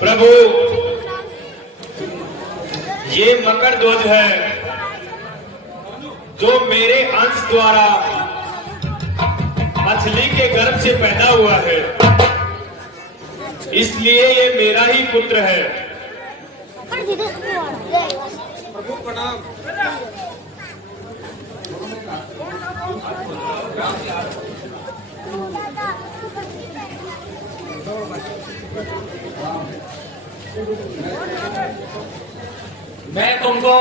प्रभु, ये मकर ध्वज है जो मेरे अंश द्वारा मछली के गर्भ से पैदा हुआ है, इसलिए ये मेरा ही पुत्र है। प्रभु प्रणाम। मैं तुमको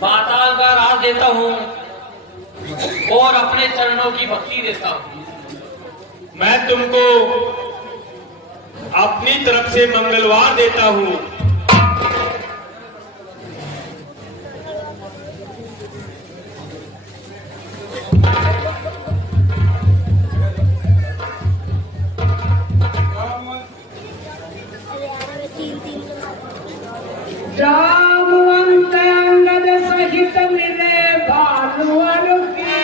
पाताल का राज देता हूँ और अपने चरणों की भक्ति देता हूँ। मैं तुमको अपनी तरफ से मंगलवार देता हूँ। जामवंत अंगद सहित मिले भानुअर की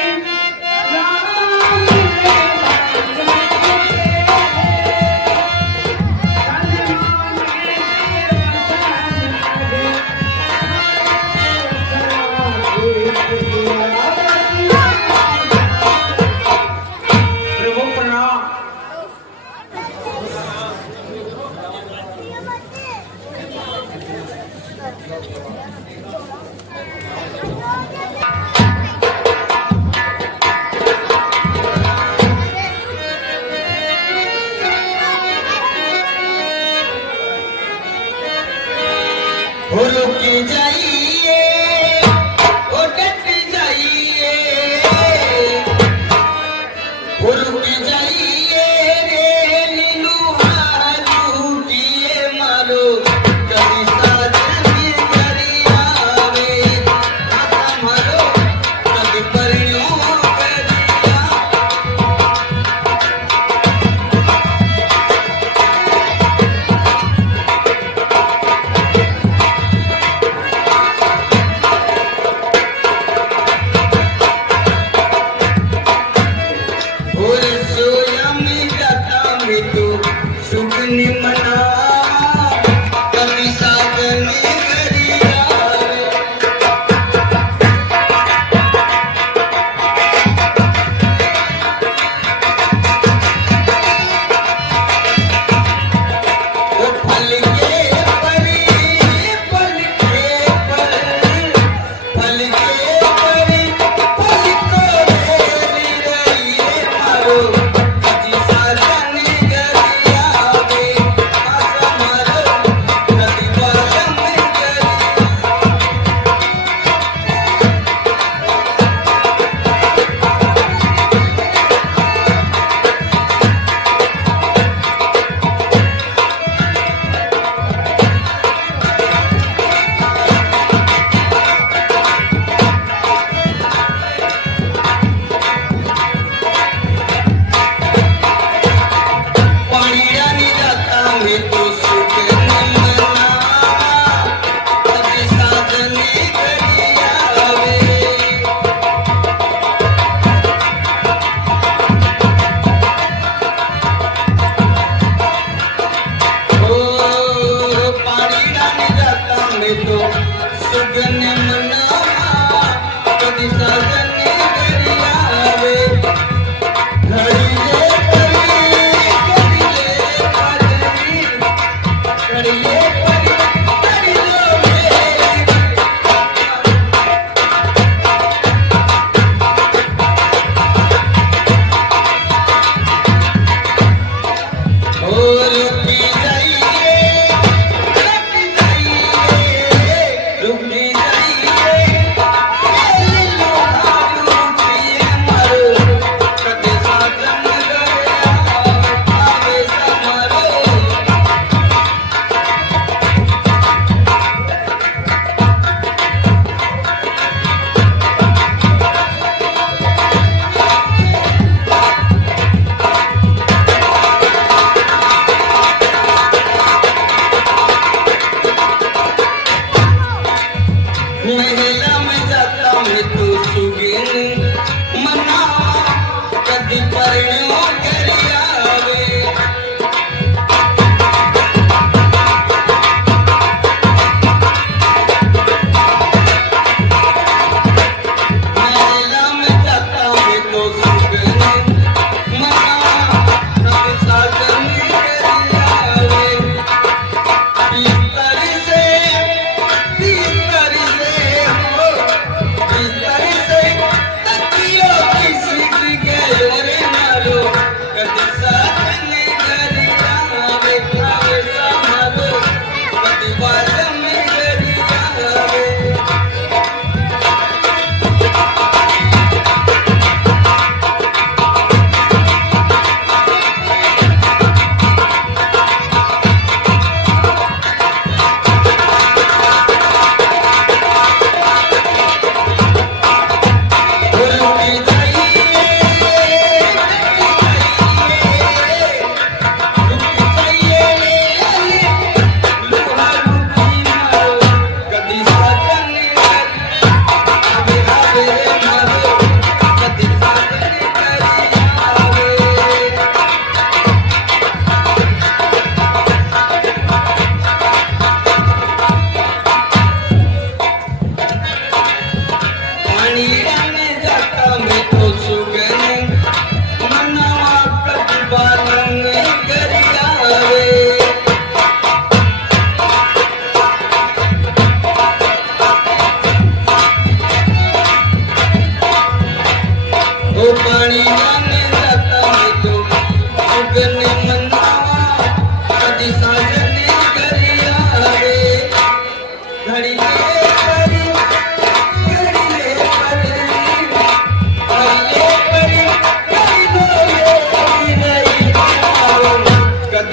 राम मिले प्रभु प्रणाम। रुक जाइए, ओ डट जाइए, रुक जाइए रे नीलू झूठिए मारो कभी साथ भी करिया वे मारो कभी परिणो करिया।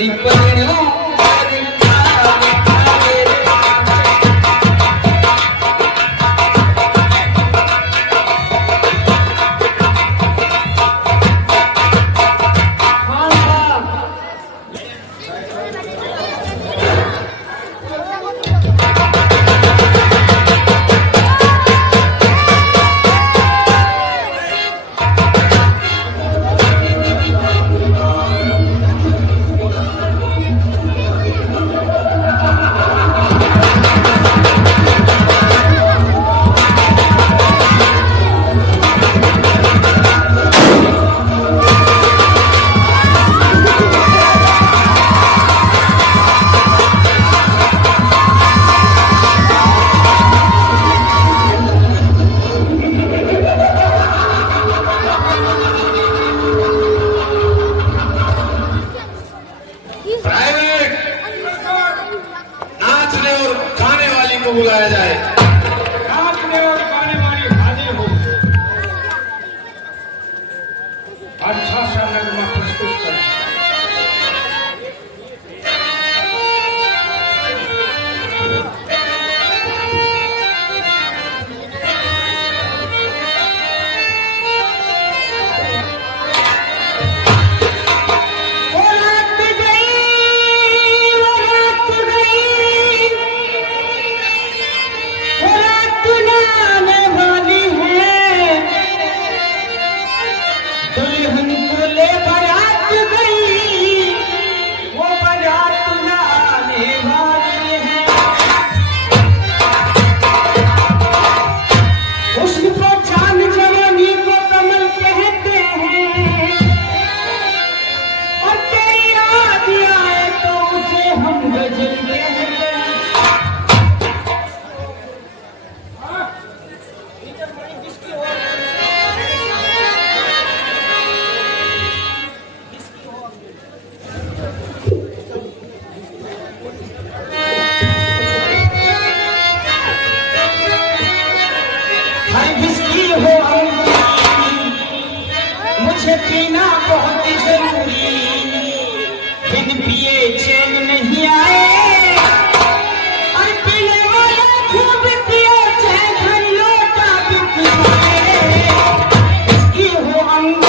कदी परिणो प्राइवेट नाचने और खाने वाली को बुलाया जाए। नाचने और गाने वाली हाजिर हो। अच्छा सा नगमा प्रस्तुत करें। मुझे पीना बहुत जरूरी, बिन पिए चैन नहीं आए। और पीने वाला खूब पिए चाहे घर लोटा बिक जाए। इसकी हो अंग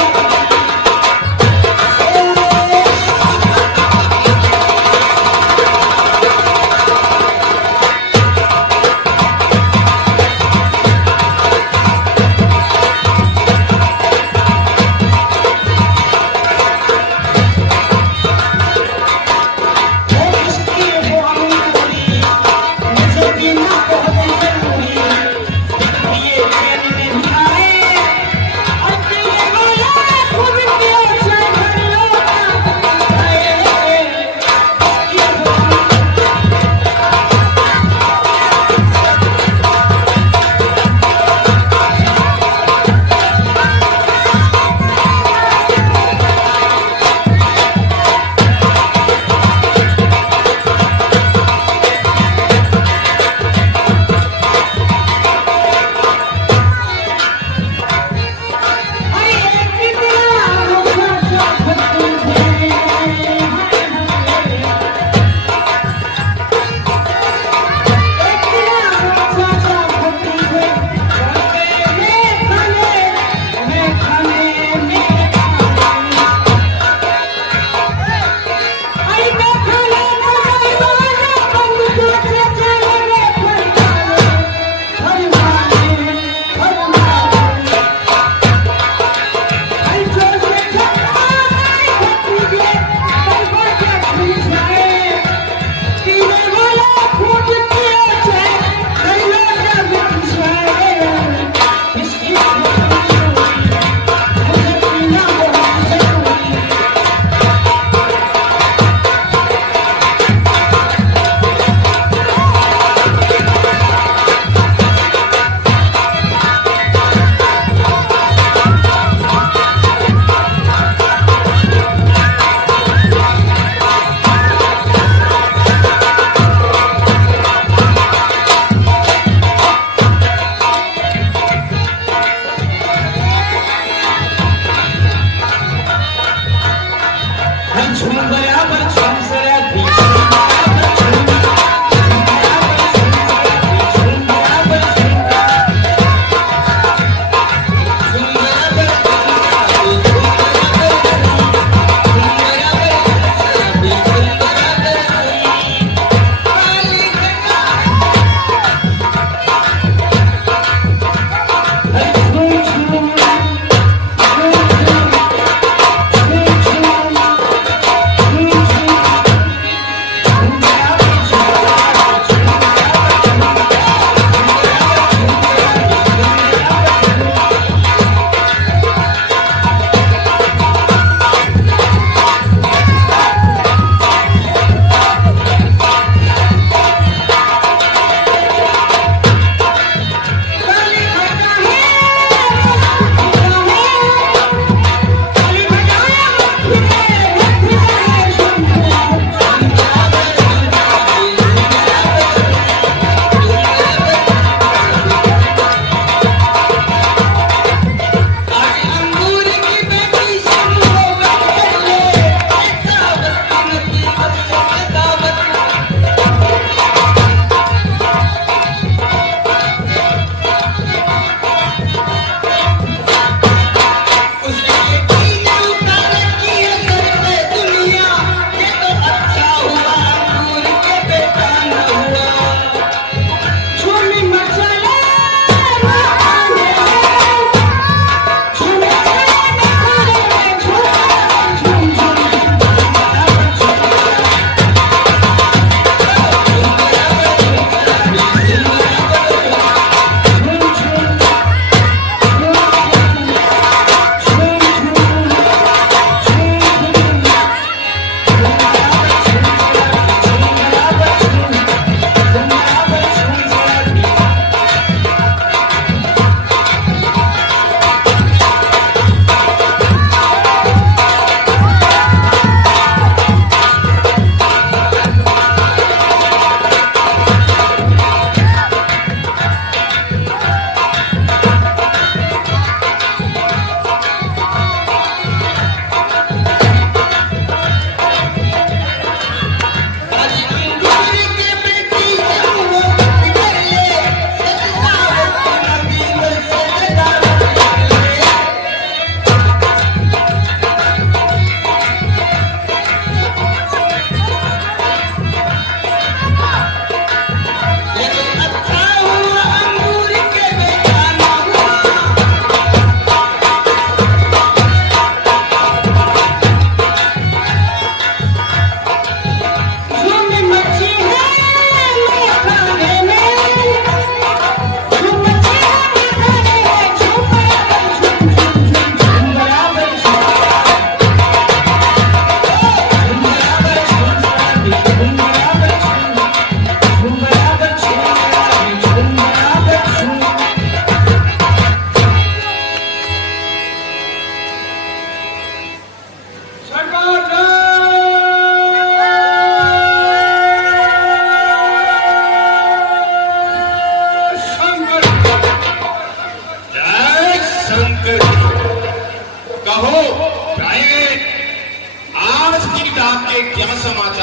झूम बराबर झूम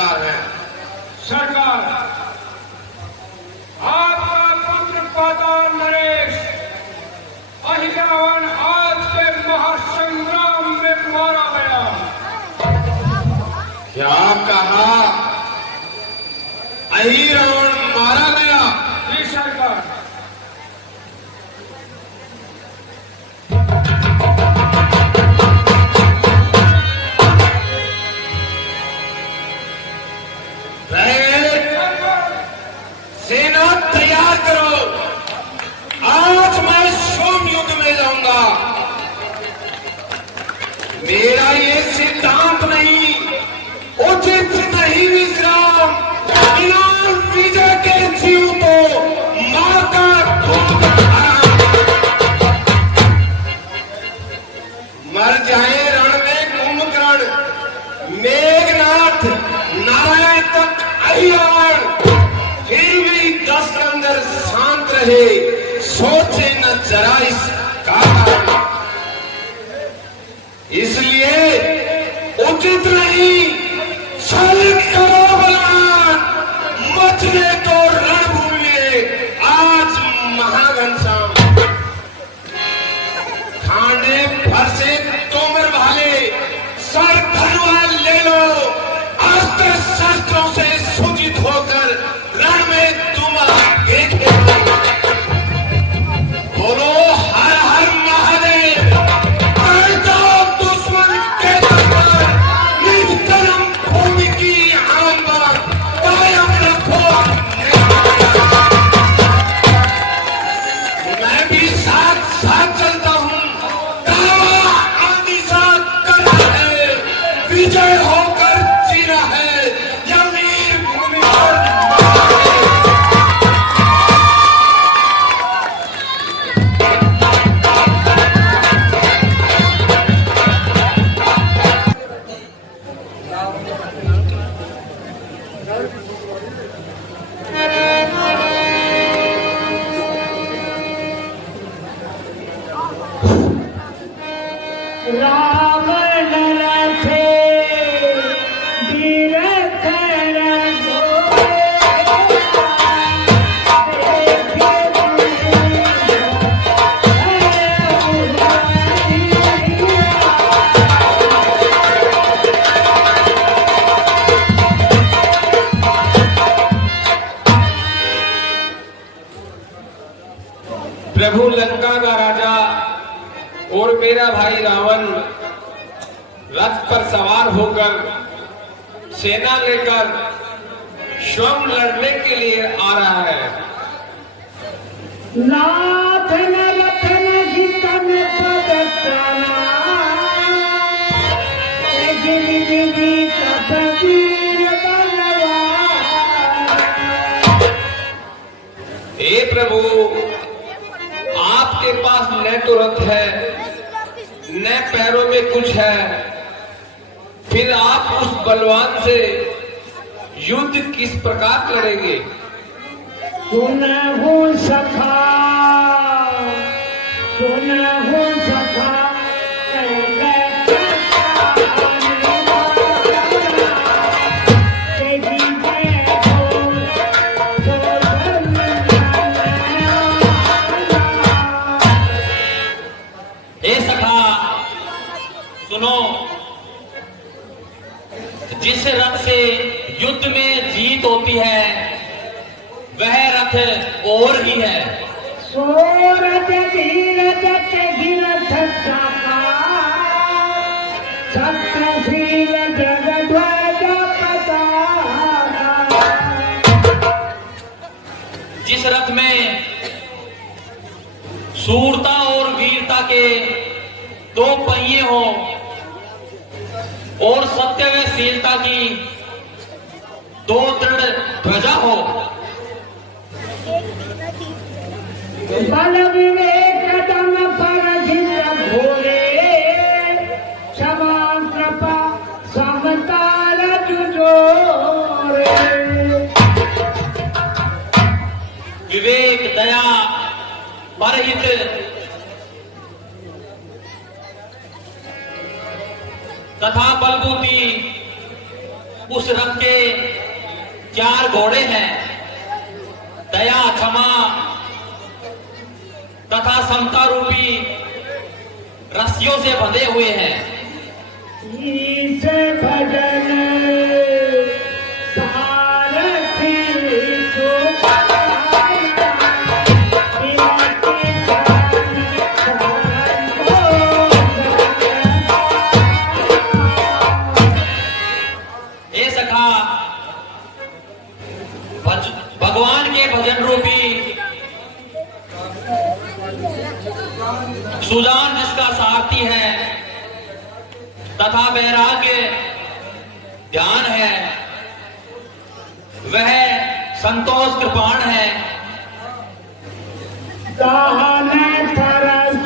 समाचार हैं? सरकार, आपका पुत्र पादा नरेश अहिरावण आज के महासंग्राम में मारा गया। क्या कहा? अहिरावण मारा गया? जी सरकार। सेना तैयार करो, आज मैं सोम युद्ध में जाऊंगा। मेरा ये सिद्धांत नहीं, उचित नहीं विश्राम, बिना विजय के जीव को मारकर मर जाए रण में कुंभकर्ण, मेघनाथ, नारायण तक अहिरावण, फिर भी 10 के अंदर शांत रहे, सोचे न जरा इसका कारण। इसलिए उचित नहीं, छल करो बलवान, मचने तो रणभूमि में आज महाघनश्याम। खाने भर से तोमर भाले, सर धनुआ ले लो, अस्त्र शस्त्रों से सुजित होकर रण में तुम आगे खेलो। बोलो हर हर महादेव, कर दो दुश्मन के दरबार, निज कर्म भूमि की आन बान कायम रखो। मैं भी साथ साथ चलता हूँ, दावा आदि साथ करना है, विजय होकर जीना है, या वीर भूमि पर रावण रथे बीरथन प्रभु लंका का राजा और मेरा भाई रावण रथ पर सवार होकर सेना लेकर स्वयं लड़ने के लिए आ रहा है। नाथन रथन गीतन पदतना गिरि गिरि कबीर बनवा। हे प्रभु, आपके पास न तो रथ है न पैरों में कुछ है, फिर आप उस बलवान से युद्ध किस प्रकार लड़ेंगे? सुनहु सखा, सुनहु सखा, हे सखा सुनो, जिस रथ से युद्ध में जीत होती है वह रथ और ही है। सोरठ धीरथ गिरथ साका, सत्यशील जगध्वज पताका। जिस रथ में शूरता और वीरता के 2 पहिए हो और सत्य व शीलता की 2 दृढ़ ध्वजा हो। बल विवेक दम परहित घोरे, क्षमा कृपा समता रजुजोरे। विवेक दया परहित तथा बलबूती उस रथ के 4 घोड़े हैं, दया, क्षमा तथा समता रूपी रस्सियों से बंधे हुए हैं। ईश भजन सारथी जो हे सखा, भगवान के भजन रूपी सुजान जिसका सारथी है तथा वैराग्य ध्यान है, वह संतोष कृपाण है। दान परस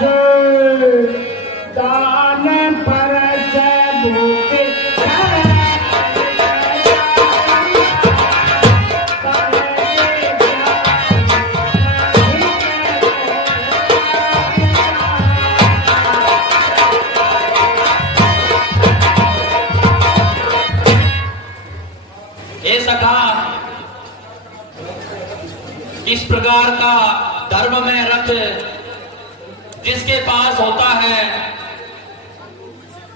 भूख हे सखा, इस प्रकार का धर्म में रथ जिसके पास होता है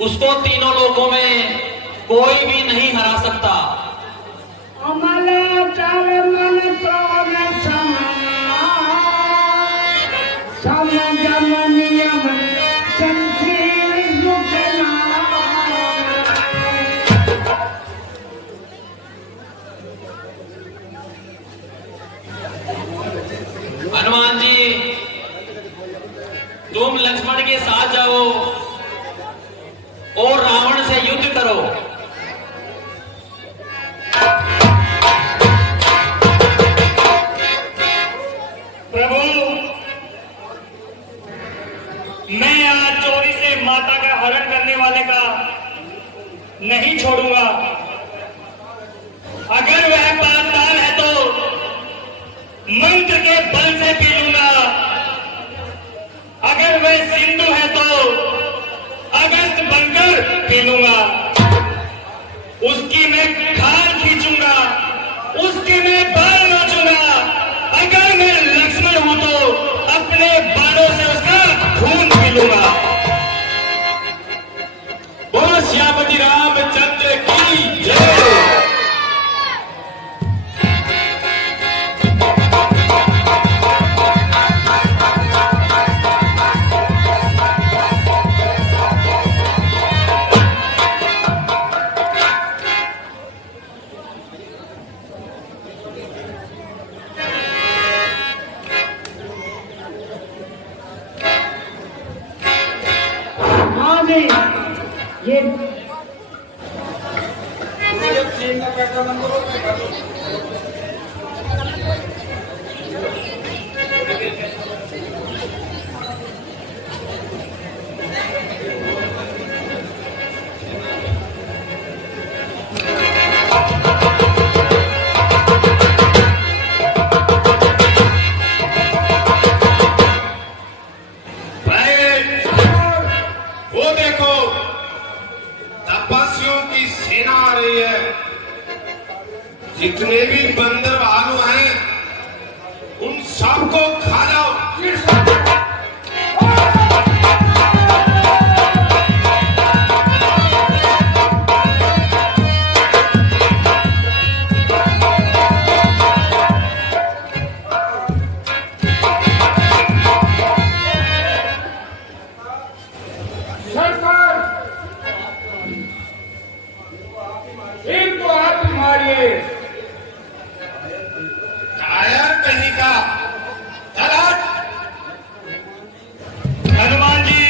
उसको तीनों लोगों में कोई भी नहीं हरा सकता। अमल चर मन क्रोध सम जम नियम संशील सुख हनुमान जी, तुम लक्ष्मण के साथ जाओ और रावण से युद्ध करो। प्रभु, मैं आज चोरी से माता का हरण करने वाले का नहीं छोड़ूंगा। अगर वह पाताल है तो मंत्र के बल से पी लूंगा, अगर वह सिंधु है तो अगस्त बनकर पी लूंगा। उसकी मैं खाल खींचूंगा, उसके मैं बाल नोचूंगा। अगर मैं लक्ष्मण हूं तो अपने बालों से उसका खून पी लूंगा। बोलो श्यामती रामचंद्र की जय। ये वो देखो, तपस्वियों की सेना आ रही है। जितने भी बंदर भालू हैं, उन सबको खा जाओ। इनको हाथ मारिए। कायर कहीं का, चल हट। हनुमान जी,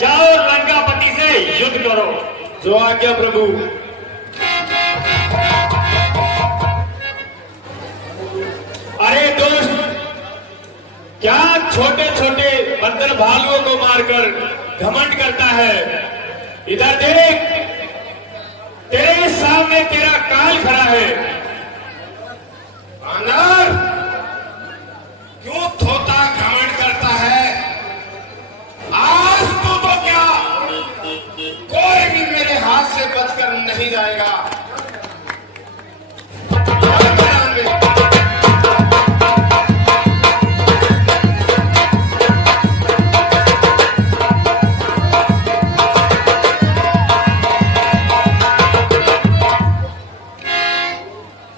जाओ लंकापति से युद्ध करो। जो आज्ञा प्रभु। अरे दोस्त, क्या छोटे छोटे बंदर भालुओं को मारकर घमंड करता है? इधर देख, तेरे सामने तेरा काल खड़ा है। बानर, क्यों थोता घमंड करता है? आज तो क्या कोई भी मेरे हाथ से बचकर नहीं नहीं जाएगा। मैदान में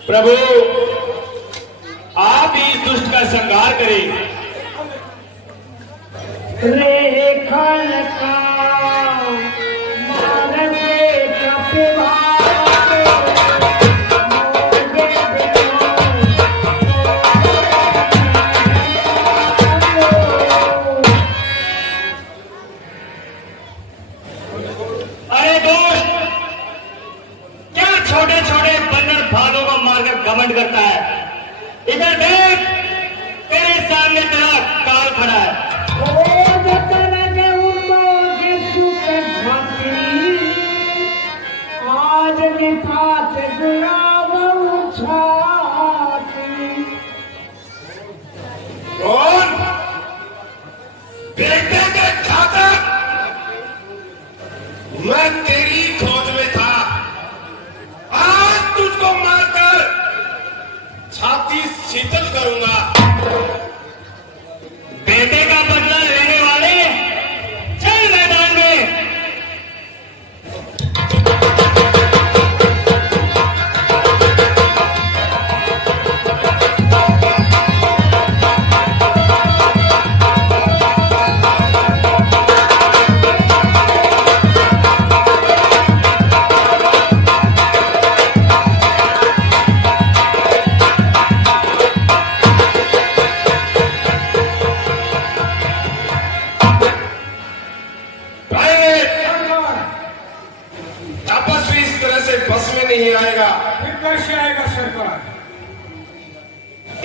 प्रभु आप ही इस दुष्ट का संहार करें। रेखल का मारते कपिवा अरे दोस्त, क्या छोटे छोटे बंदर भालू को मारकर घमंड करता है? इधर देख, तेरे सामने तेरा काल खड़ा है। आज निपात गुलाब उछाती कौन? बेटे के घातक! मैं तेरी खोज में था। आज तुझको मारकर छाती शीतल करूंगा। बेटे का बदला लेने वाले चल मैदान में। तपस्वी इस तरह से बस में नहीं आएगा। फिर कैसे आएगा सरकार?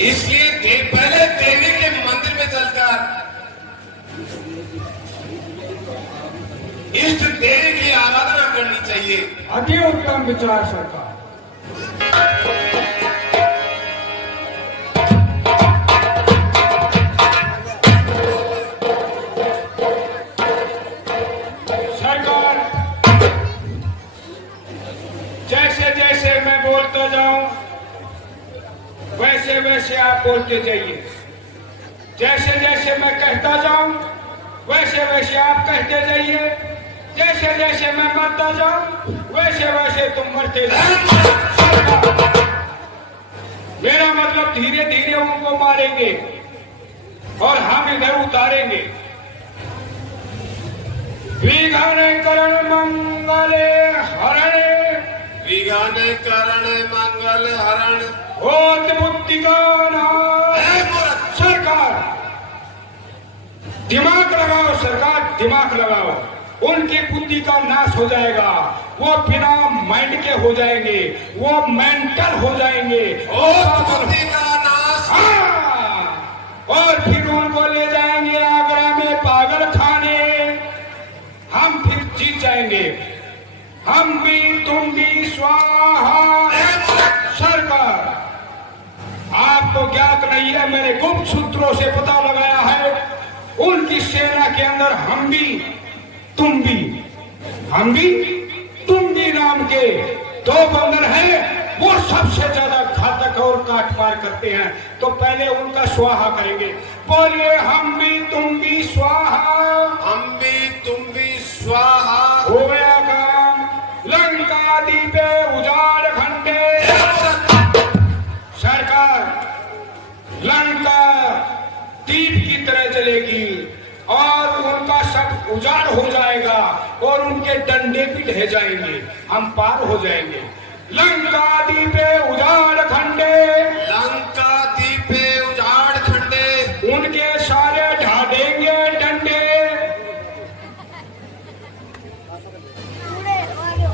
इसलिए पहले देवी के मंदिर में चलकर इष्ट देवी की आराधना करनी चाहिए। अति उत्तम विचार सरकार। सरकार, जैसे जैसे मैं बोलता जाऊं वैसे वैसे आप बोलते जाइए। जैसे जैसे मैं कहता जाऊं वैसे वैसे आप कहते जाइए। जैसे जैसे मैं मरता जाऊं वैसे वैसे तुम मरते जाओ। मेरा मतलब धीरे धीरे उनको मारेंगे और हम इधर उतारेंगे। विघ्न करण मंगले हरणे, विघ्न करण मंगल हरण, होत बुद्धि का नाश। हे मूर्ख! सरकार दिमाग लगाओ, सरकार दिमाग लगाओ। उनकी बुद्धि का नाश हो जाएगा। वो बिना माइंड के हो जाएंगे, वो मेंटल हो जाएंगे। और बुद्धि का नाश। हाँ, और फिर उनको ले जाएंगे आगरा में पागल खाने। हम फिर जीत जाएंगे। हम भी तुम भी स्वाहा। सरकार आपको ज्ञात नहीं है, मैंने गुप्त सूत्रों से पता लगाया है उनकी सेना के अंदर हम भी तुम भी नाम के दो बंदर हैं। वो सबसे ज्यादा घातक और काटमार करते हैं। तो पहले उनका स्वाहा करेंगे। बोलिए हम भी तुम भी स्वाहा। हम भी तुम भी स्वाहा। हो गया काम। लंका दीपे उजाड़ खंडे। सरकार लंका दीप की तरह जलेगी और उनका सब उजाड़ हो जाएगा और उनके डंडे भी ढह जाएंगे। हम पार हो जाएंगे। लंका दीपे उजाड़ खंडे, लंका दीपे उजाड़ खंडे, उनके सारे ढा देंगे डंडे।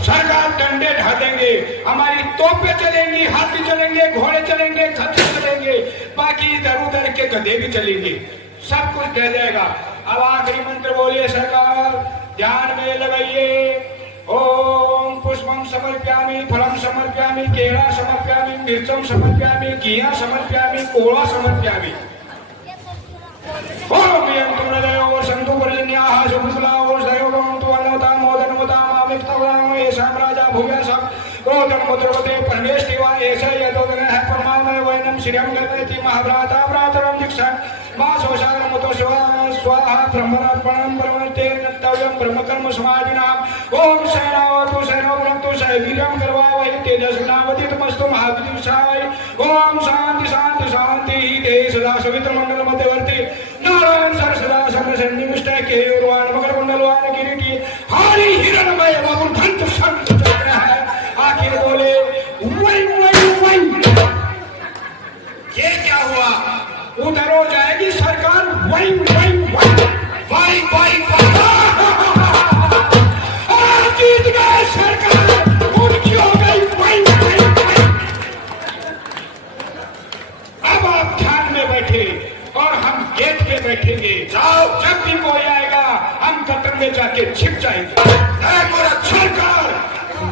सरकार डंडे ढा देंगे। हमारी तोपें चलेंगी, हाथी चलेंगे, घोड़े चलेंगे, खच्चर चलेंगे, बाकी इधर उधर के गधे भी चलेंगे। सब कुछ ढह जाएगा। अब आखिरी मंत्र बोलिए सरकार, ध्यान में लगाइए। ओम पुष्पम समर्प्यामि, फलम समर्प्यामि, केला समर्प्यामि, मिर्चम समर्प्यामि, घिया समर्प्यामि, कोला समर्प्यामि। ओम यंतु हृदयो संतु पर्जन्याः सुफलाओ सयोगम तु अन्नवताम मोदनवताम आमिक्तवताम येषां राजा भूया सब द्रवते परमेष्टि वा एष यदोदनः परमाणु वैनम श्रियं गतति महाभ्राता भ्रातरं दीक्षा मा सोशानं मुतो स्वाहा ब्रह्मणार्पणं ब्रह्मते नत्तव्यं ब्रह्मकर्म समाधिनां ओम सेनावतु सेनावतु वीर्यं करवावहै तेजस्विनावतीतमस्तु महाविद्युषाय ओम शांति शांति शांति ते सदा सवित्र मंडल मध्यवर्ती नारायण सरसदा सर्वसन्निविष्ट के उर्वाण मकर कुंडलवान किरीटी हरि हिरणमय बाबू घंट शंख चक्र है आखिर बोले वै वै वै। ये क्या हुआ? उधर हो जाएगी सरकार वै वै वै वाई वाई वाई। जीत गए सरकार उनकी हो गई वै वै वै। अब आप ध्यान में बैठे और हम गेट पे बैठेंगे। जाओ। जब भी कोई आएगा हम कतर में जाके छिप जाएंगे। सरकार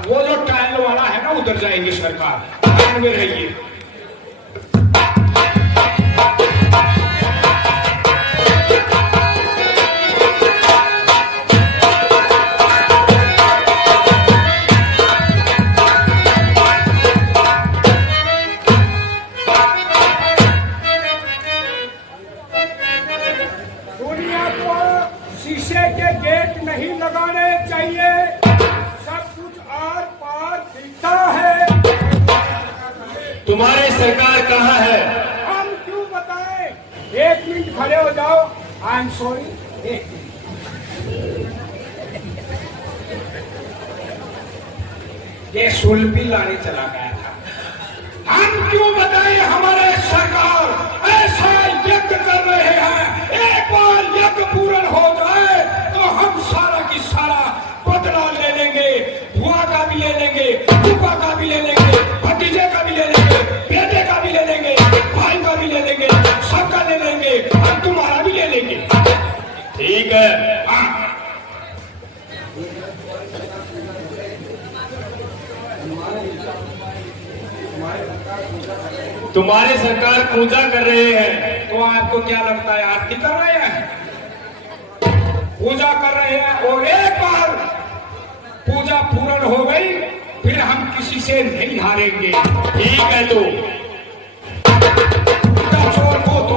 वो जो टाइल वाला है ना उधर जाएंगे सरकार। ध्यान में रहिए। दुनिया को शीशे के गेट नहीं लगाने चाहिए, सब कुछ आर पार दिखता है। तुम्हारी सरकार कहाँ है? हम क्यों बताएं? 1 मिनट खड़े हो जाओ। I am sorry. 1 मिनट। ये सुल्फी लाने चला गया था। हम क्यों बताएं? हमारे सरकार ऐसा यज्ञ कर रहे हैं, एक बार यज्ञ पूर्ण हो जाए तो हम सारा की सारा बदला ले लेंगे। बुआ का भी ले लेंगे, फूफा का भी ले लेंगे, भतीजे का भी ले लेंगे, बेटे का भी ले लेंगे, भाई का भी ले लेंगे, सबका ले लेंगे, हम तुम्हारा भी ले लेंगे। ठीक है। हाँ। तुम्हारी सरकार पूजा कर रहे हैं। तो आपको क्या लगता है आरती कर रहे हैं? पूजा कर रहे हैं और एक बार पूजा पूर्ण हो गई फिर हम किसी से नहीं हारेंगे। ठीक है तो चोर को तो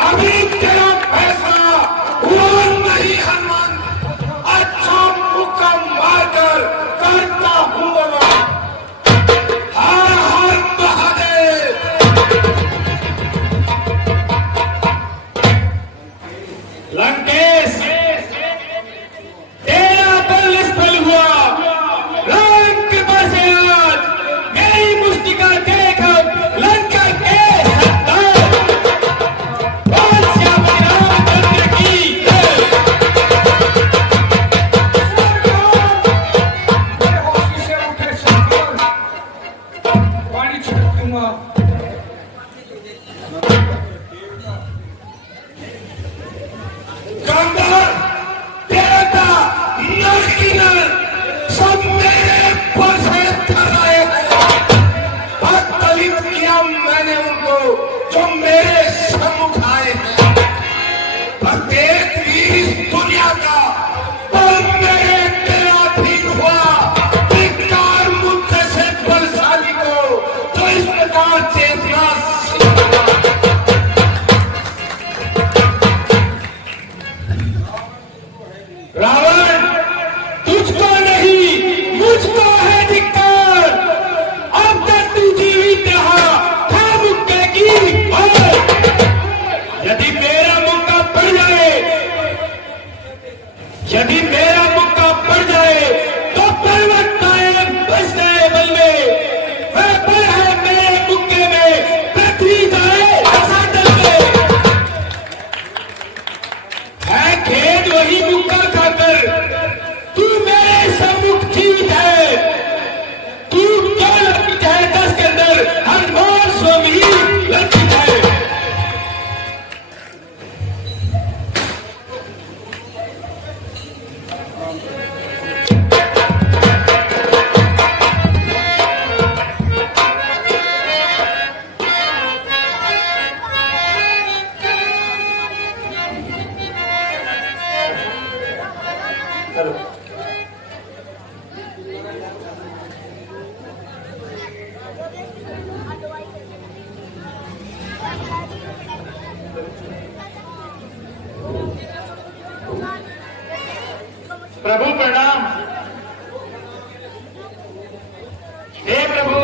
अभी तेरा फैसला हुआ नहीं हनुमान। अच्छा मुक्का मारकर करता हूँ हर हर महादेव। लंकेश, तेरा बल निष्फल हुआ। राम के पास आज मेरी मुष्टिका देख लंका के मैंने उनको जो मेरे सम्मुख आए हैं, प्रत्येक वीर इस दुनिया का बल मेरे तेराधीन हुआ। धिक्कार मुझ जैसे बलशाली को जो इस प्रकार चेतना प्रभु प्रणाम। हे प्रभु,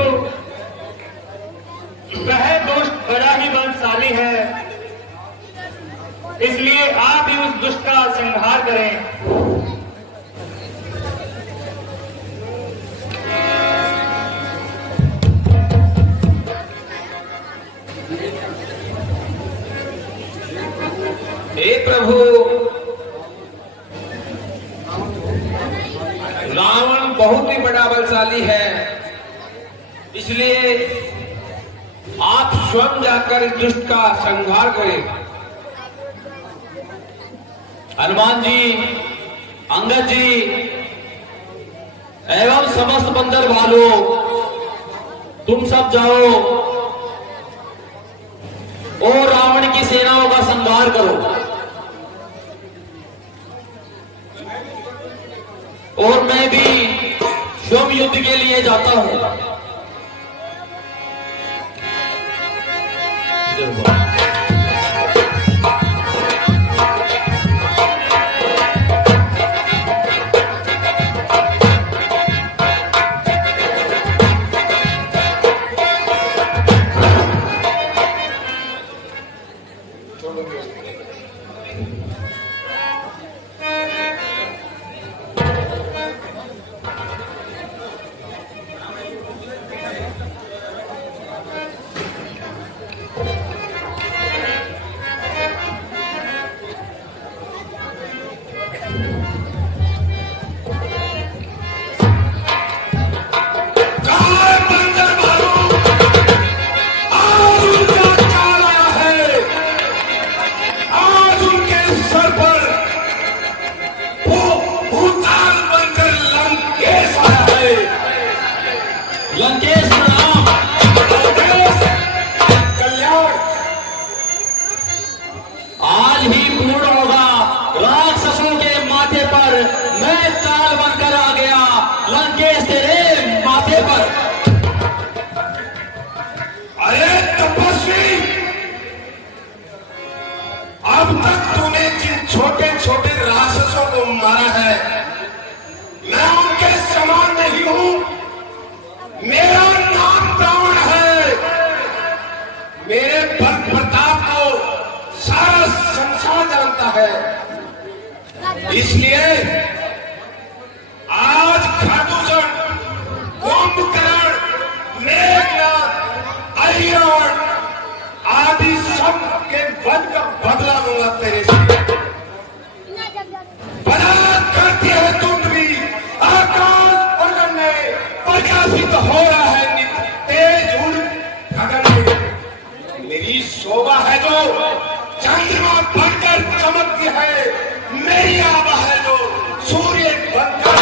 वह दुष्ट बड़ा ही बलशाली है, इसलिए आप ही उस दुष्ट का संहार करें। हे प्रभु, रावण बहुत ही बड़ा बलशाली है, इसलिए आप स्वयं जाकर इस दुष्ट का संहार करें। हनुमान जी, अंगद जी एवं समस्त बंदर भालू, तुम सब जाओ और रावण की सेनाओं का संहार करो। और मैं भी स्वयं युद्ध के लिए जाता हूं। लंकेश प्रणाम। कल्याण आज ही पूर्ण होगा। राक्षसों के माथे पर मैं काल बनकर आ गया। लंकेश तेरे माथे पर। अरे तपस्वी, अब तक तूने जिन छोटे छोटे राक्षसों को मारा है, मैं उनके समान नहीं हूं। मेरा नाम रावण है। मेरे बल प्रताप को सारा संसार जानता है, इसलिए आज खाटूश्याम, कुंभकर्ण, मेघनाथ, अहिरावण आदि सब के वध का बदला लूंगा तेरे से। बलात् करती है तुंडवी, आकाश गगन में प्रकाशित हो रहा है नित्य तेज उड़ गगन में। मेरी शोभा है जो चंद्रमा बनकर चमकती है, मेरी आभा है जो सूर्य बनकर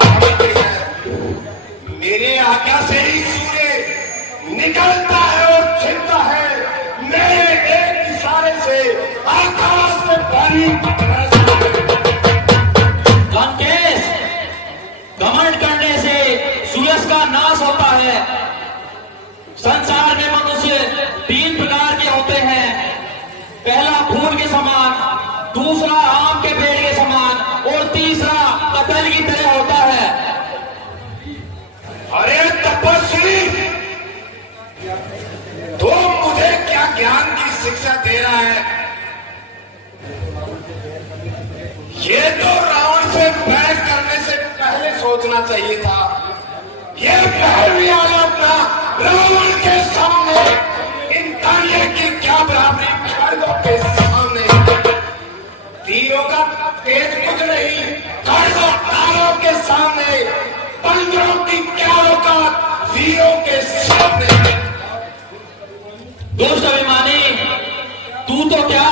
चमकती है। मेरे आज्ञा से ही सूर्य निकलता है और छिपता है। मेरे एक इशारे से आकाश से पानी बरसता है। लंकेश, घमंड करने से सूयस का नाश होता है। संसार में मनुष्य 3 प्रकार के होते हैं। पहला फूल के समान, दूसरा आम के पेड़ के समान और तीसरा कटहल की तरह होता है। अरे तपस्वी, तो मुझे क्या ज्ञान की शिक्षा दे रहा है? ये तो रावण से बैर करने से पहले सोचना चाहिए था। ये पहली आलोचना रावण के सामने, इन तालियों की क्या बराबरी खड़गों के सामने। तीरों का तेज कुछ नहीं, खड़गों तारों के सामने। बंदरों की क्या औकात वीरों के सामने। दुष्ट अभिमानी, तू तो क्या,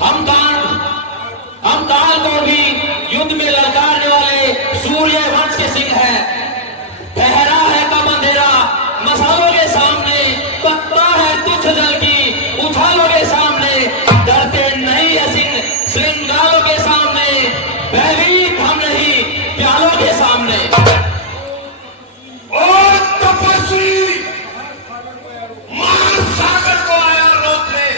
हम काल को भी युद्ध में ललकारने वाले सूर्य वंश के सिंह हैं। ठहरा है कम अंधेरा मसालों के सामने, पत्ता है तुच्छ जल की उछालों के सामने। डरते नहीं है सिंह श्रृंगारों के सामने, भयभीत हम नहीं प्यालों के सामने। और तपस्वी, महासागर को आया रोकने,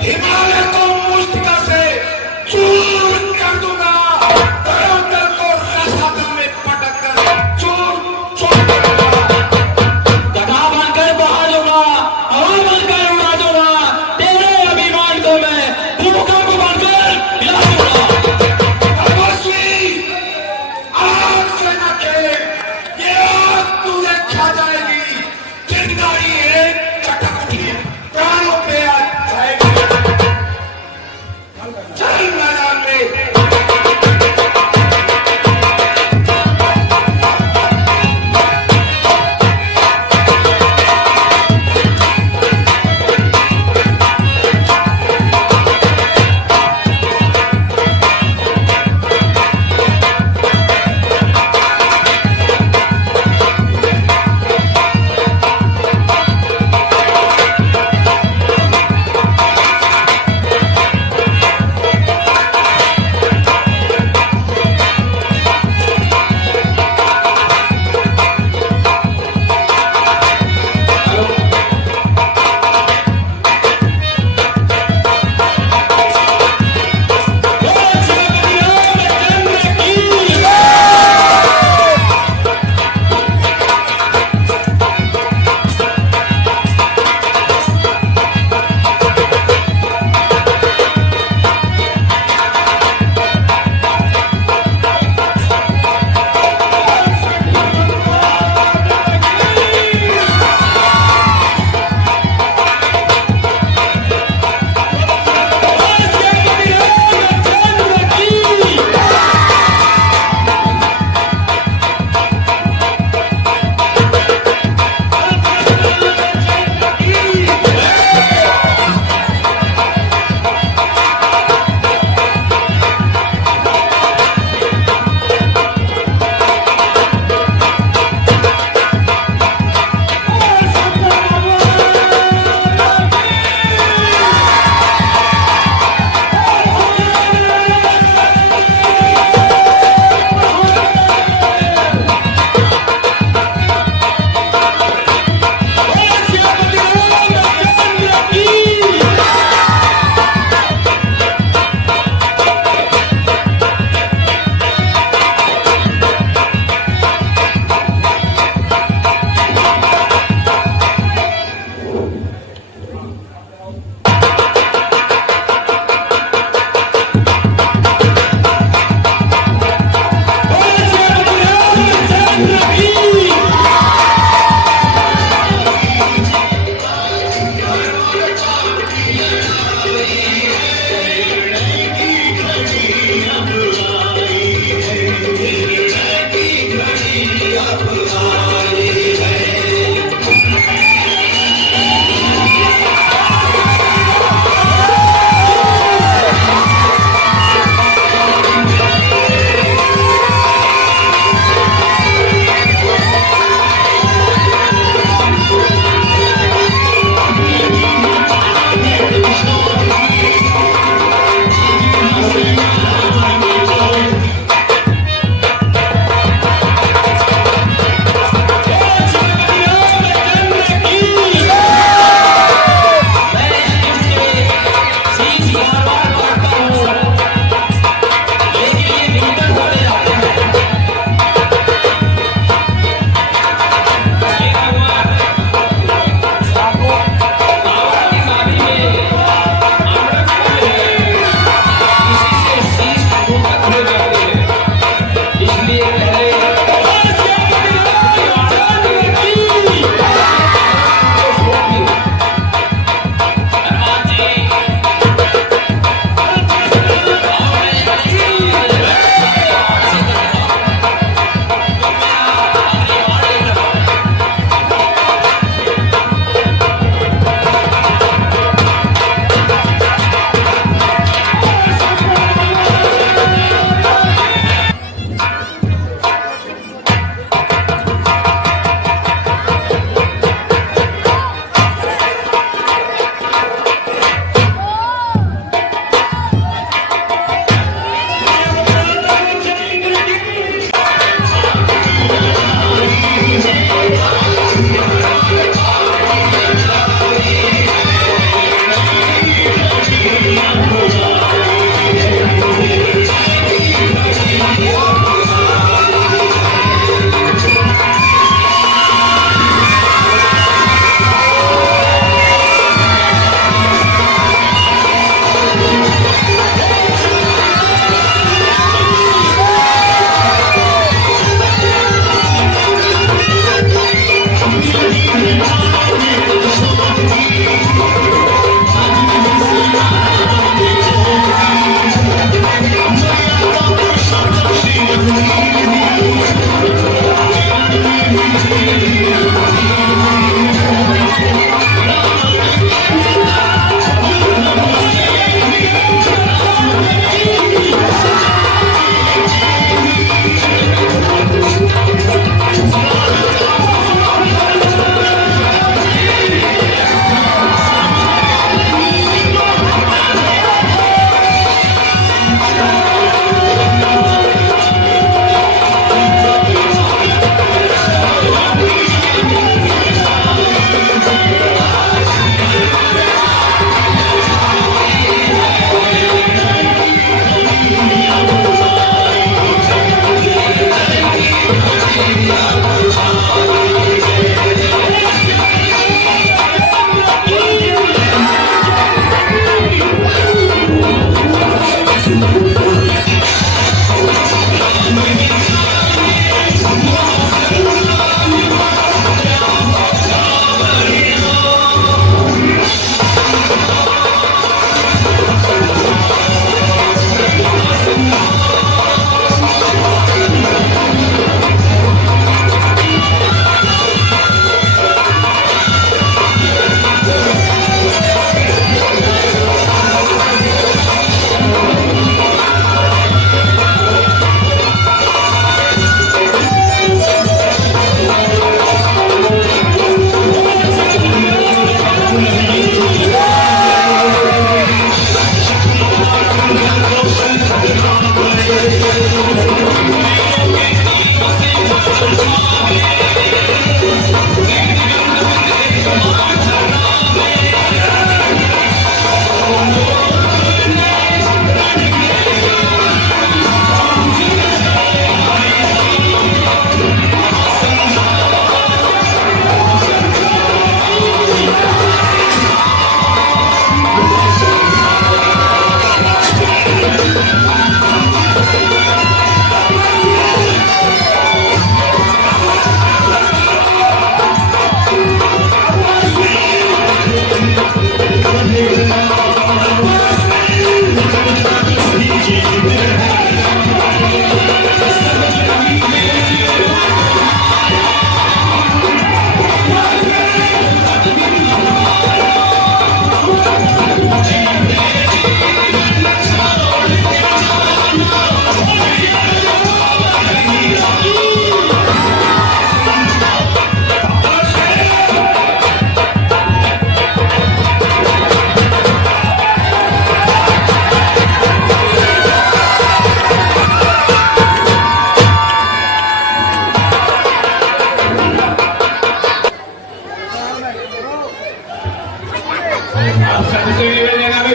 हिमालय को मुष्टिका से चूर कर दूंगा, धरातल को रसातल में पटक कर चूर चूर कर दूंगा। गधा बनकर बहा दूंगा, हवा बनकर उड़ा दूंगा, तेरे अभिमान को मैं भूकंप बनकर हिला दूंगा। तपस्वी, आग से न खेल, ये आग तुझे खा जाएगी। चिंगारी एक चटक उठी, प्राणों पे आ जाएगी।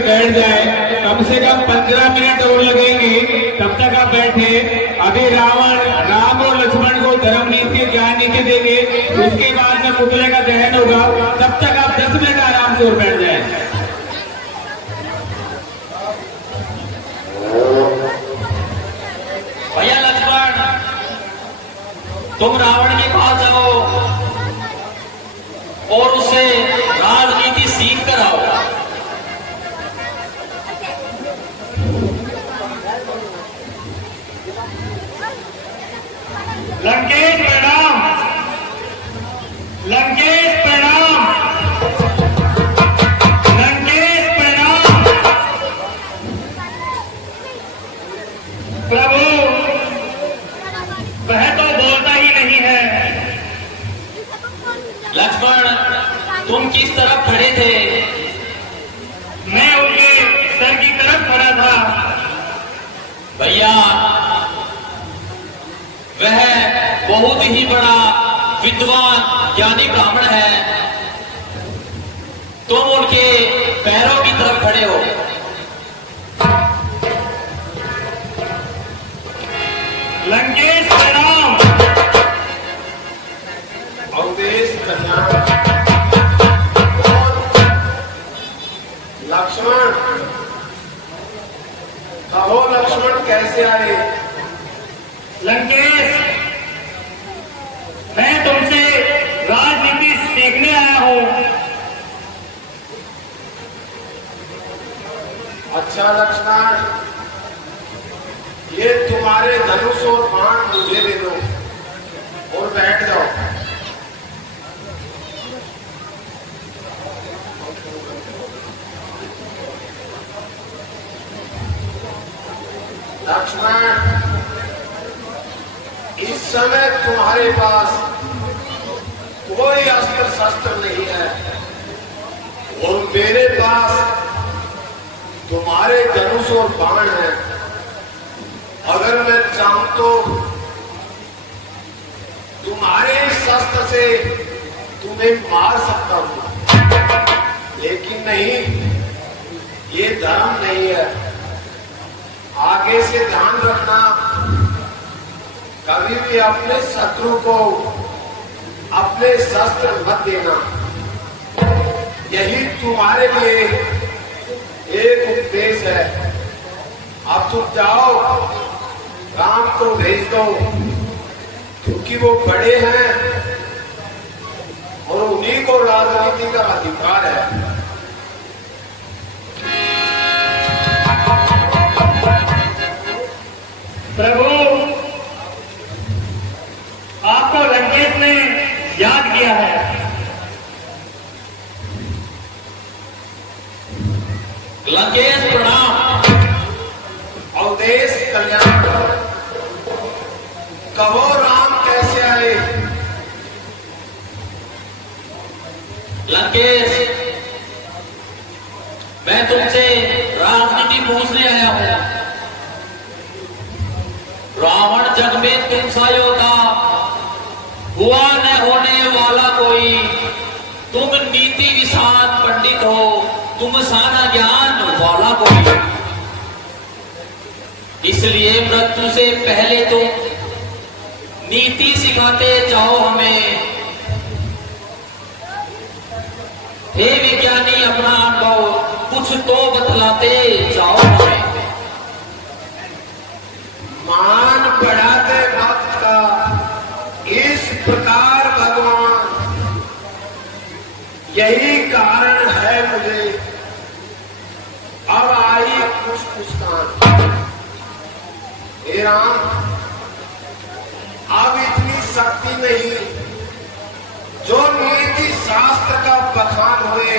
बैठ जाए, कम से कम 15 मिनट और लगेंगे, तब तक आप बैठे। अभी रावण राम और लक्ष्मण को धर्म नीति ज्ञान नीति देंगे, उसके बाद में पुतले का दहन होगा, तब तक आप 10 मिनट आराम से और बैठ जाए। भैया लक्ष्मण, तुम रावण के पास जाओ और उसे राजनीति सीख कर आओ। लंकेश प्रणाम, लंकेश प्रणाम, लंकेश प्रणाम। प्रभु, वह तो बोलता ही नहीं है। लक्ष्मण, तुम किस तरफ खड़े थे? मैं उनके सर की तरफ खड़ा था। भैया, वह बहुत ही बड़ा विद्वान ज्ञानी ब्राह्मण है, तुम उनके पैरों की तरफ खड़े हो। लंकेश प्रणाम। अवधेश कल्याण लक्ष्मण, कहो लक्ष्मण कैसे आए? लंकेश, मैं तुमसे राजनीति सीखने आया हूं। अच्छा लक्ष्मण, ये तुम्हारे धनुष और बाण मुझे दे दो और बैठ जाओ। लक्ष्मण, इस समय तुम्हारे पास कोई अस्त्र शस्त्र नहीं है और मेरे पास तुम्हारे धनुष और बाण है। अगर मैं चाहूं तो तुम्हारे शस्त्र से तुम्हें मार सकता हूं, लेकिन नहीं, ये धर्म नहीं है। आगे से ध्यान रखना, कभी भी अपने शत्रु को अपने शस्त्र मत देना। यही तुम्हारे लिए एक उपदेश है। अब तुम जाओ, राम को भेज दो, क्योंकि वो बड़े हैं और उन्हीं को राजनीति का अधिकार है। प्रभु, आपको लंकेश ने याद किया है। लंकेश प्रणाम। अवधेश कल्याण, कहो राम कैसे आए? लंकेश, मैं तुमसे राजनीति पूछने आया हूं। रावण जग में तुम सा योद्धा हुआ न होने वाला कोई। तुम नीति विशाल पंडित हो, तुम सारा ज्ञान वाला कोई। इसलिए मृत्यु से पहले तुम नीति सिखाते जाओ हमें। हे विज्ञानी, अपना अनुभव कुछ तो बतलाते जाओ हमें। मान बढ़ाते वक्त का इस प्रकार भगवान, यही कारण है मुझे अब आई कुछ मुस्कान। हे राम, अब इतनी शक्ति नहीं जो नीति शास्त्र का बखान हुए।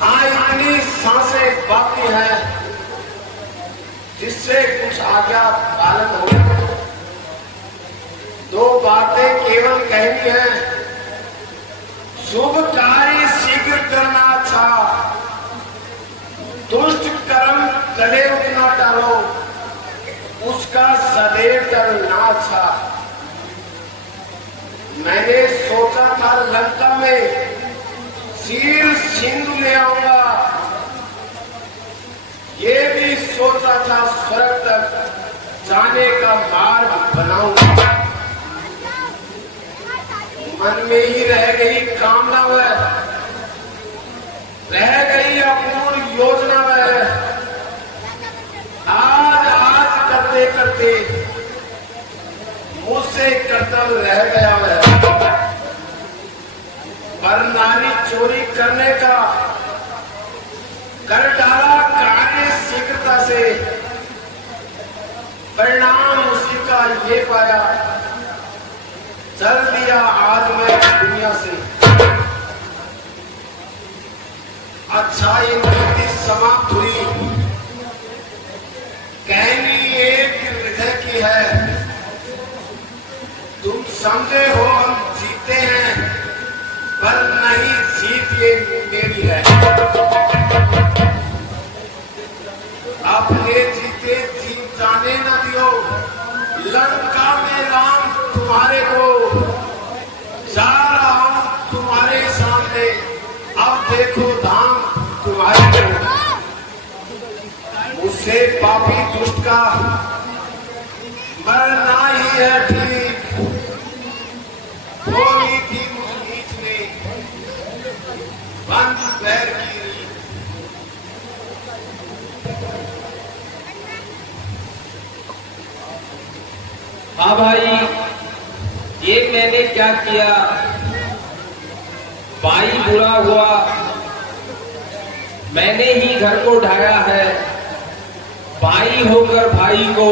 हाँ, इतनी सांसें बाकी है जिससे कुछ आज्ञा पालन हो। दो बातें केवल कहनी है। शुभ कार्य शीघ्र करना अच्छा, दुष्ट कर्म गले उतना डालो, उसका सदैव डरना अच्छा। मैंने सोचा था लंका में शील सिंधु ले आऊंगा, जाने का मार्ग बनाऊंगा। मन में ही रह गई कामना वह, रह गई अपूर्ण योजना वह। आज करते करते मुझसे कर्तव्य रह गया वह। पर नारी चोरी करने का कर डाला कार्य शीघ्रता से, परिणाम उसी का ये पाया, चल दिया आज मैं दुनिया से। अच्छाई नीति समाप्त हुई, कहानी एक हृदय की है। तुम समझे हो हम जीते हैं, पर नहीं जीत ये मेरी है। अपने जीते जीत जाने न दियो, लंका में राम तुम्हारे को, जा रहा हूं तुम्हारे सामने, अब देखो धाम तुम्हारे को। मुझसे पापी दुष्ट का मरना ही है ठीक, बोली थी मुझ नीच ने बंद पैर की रीत। हाँ भाई, ये मैंने क्या किया, भाई बुरा हुआ, मैंने ही घर को ढाया है। भाई होकर भाई को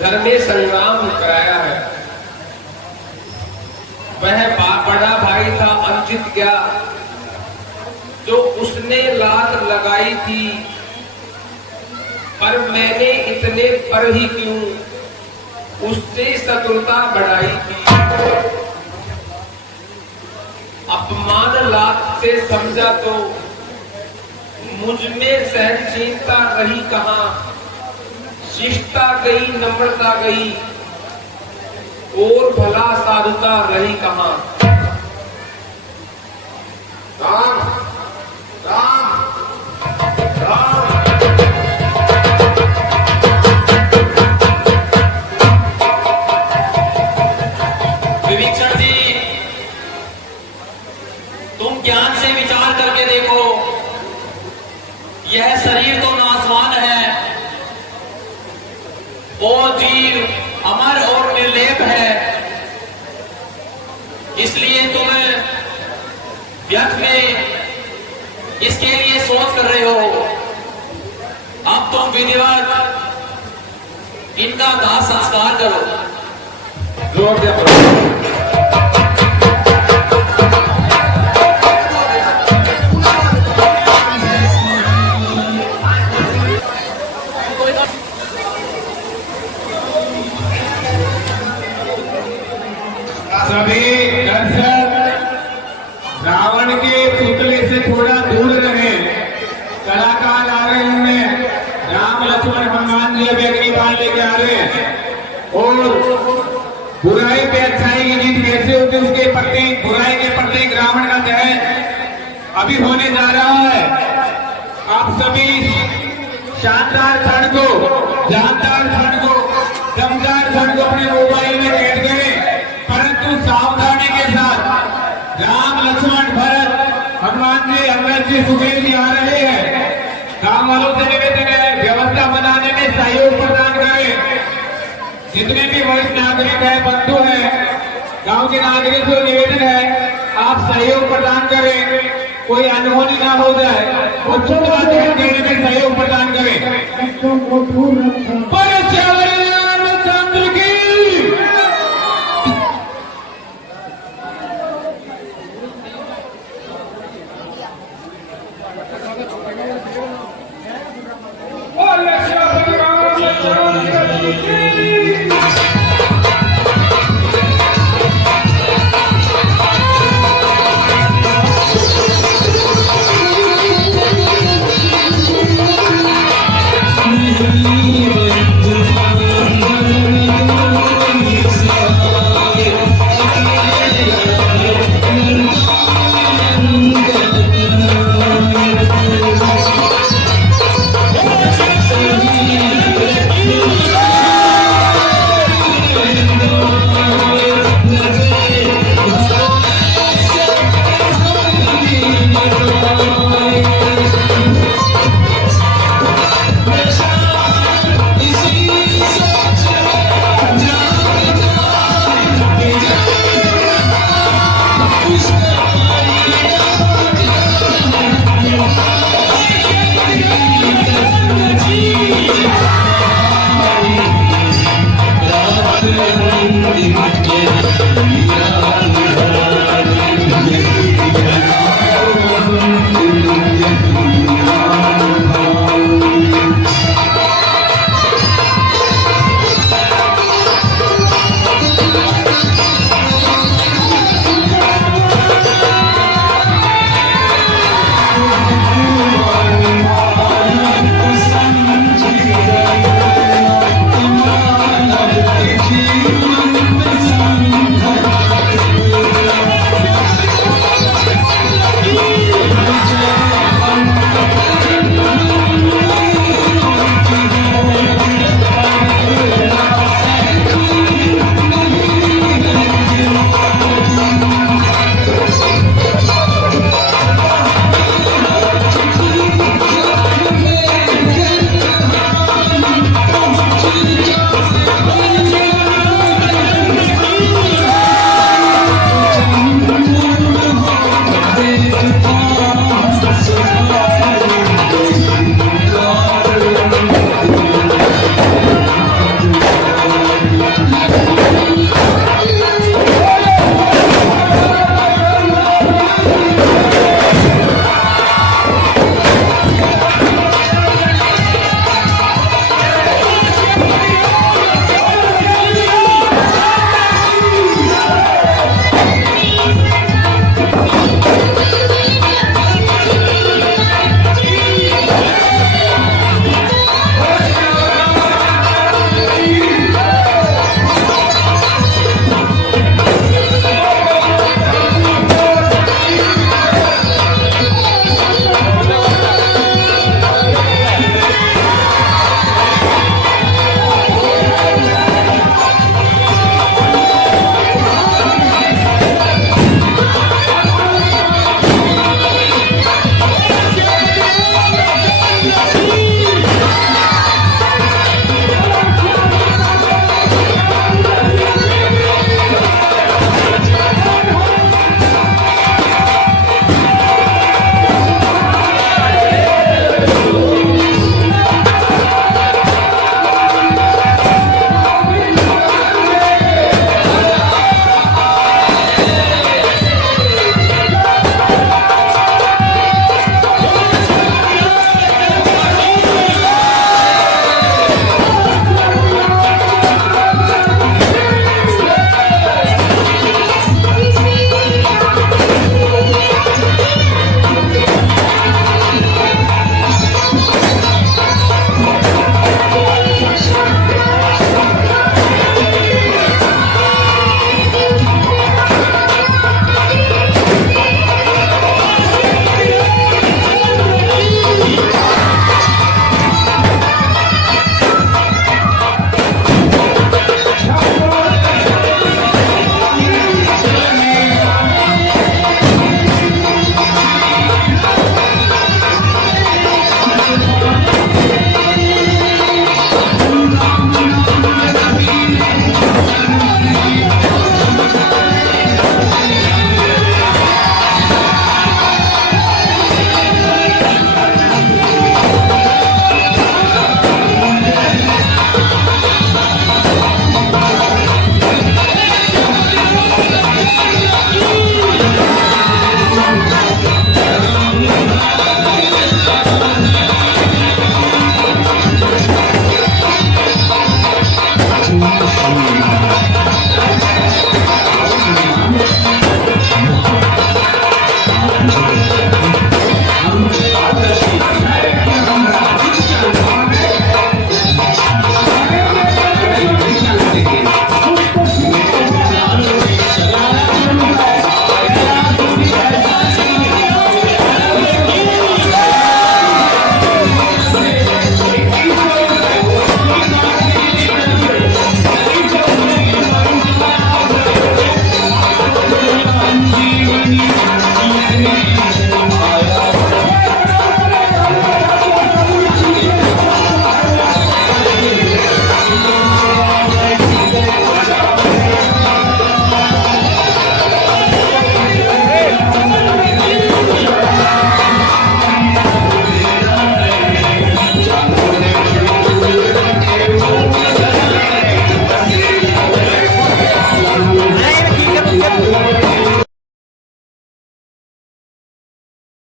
घर में संग्राम कराया है। वह बड़ा भाई था अंकित क्या, जो उसने लात लगाई थी, पर मैंने इतने पर ही क्यों उससे शत्रुता बढ़ाई थी। अपमान लात से समझा तो मुझ में सहनशीलता रही कहां, शिष्टता गई नम्रता गई, और भला साधुता रही कहां। राम राम राम। विभीषण जी, तुम ज्ञान से विचार करके देखो, यह शरीर तो नाशवान है, वो जीव अमर और निर्लेप है। इसलिए तुम व्यर्थ में इसके लिए सोच कर रहे हो। अब तुम विधिवत इनका दाह संस्कार करो। जोर दे सभी दर्शक रावण के पुतले से थोड़ा दूर रहे। कलाकार आ रहे हैं, राम लक्ष्मण हनुमान जी अभी अग्निबाण लेके आ रहे हैं। और बुराई पे अच्छाई की जीत कैसे होती है उसके प्रतीक, बुराई के प्रतीक रावण का दहन अभी होने जा रहा है। आप सभी शानदार क्षण को, जानदार क्षण को, दमदार क्षण को अपने मोबाइल में कैद करें, परंतु सावधानी के साथ। राम लक्ष्मण भरत हनुमान जी अमृत जी सुखदेव जी आ रहे हैं। गांव वालों से निवेदन है, व्यवस्था बनाने में सहयोग प्रदान करें। जितने भी वरिष्ठ नागरिक है, बंधु है, गांव के नागरिक से निवेदन है, आप सहयोग प्रदान करें, कोई अनहोनी ना हो जाए और देने में सहयोग प्रदान करें। रामचंद्र की बोले श्री राम चंद्र की।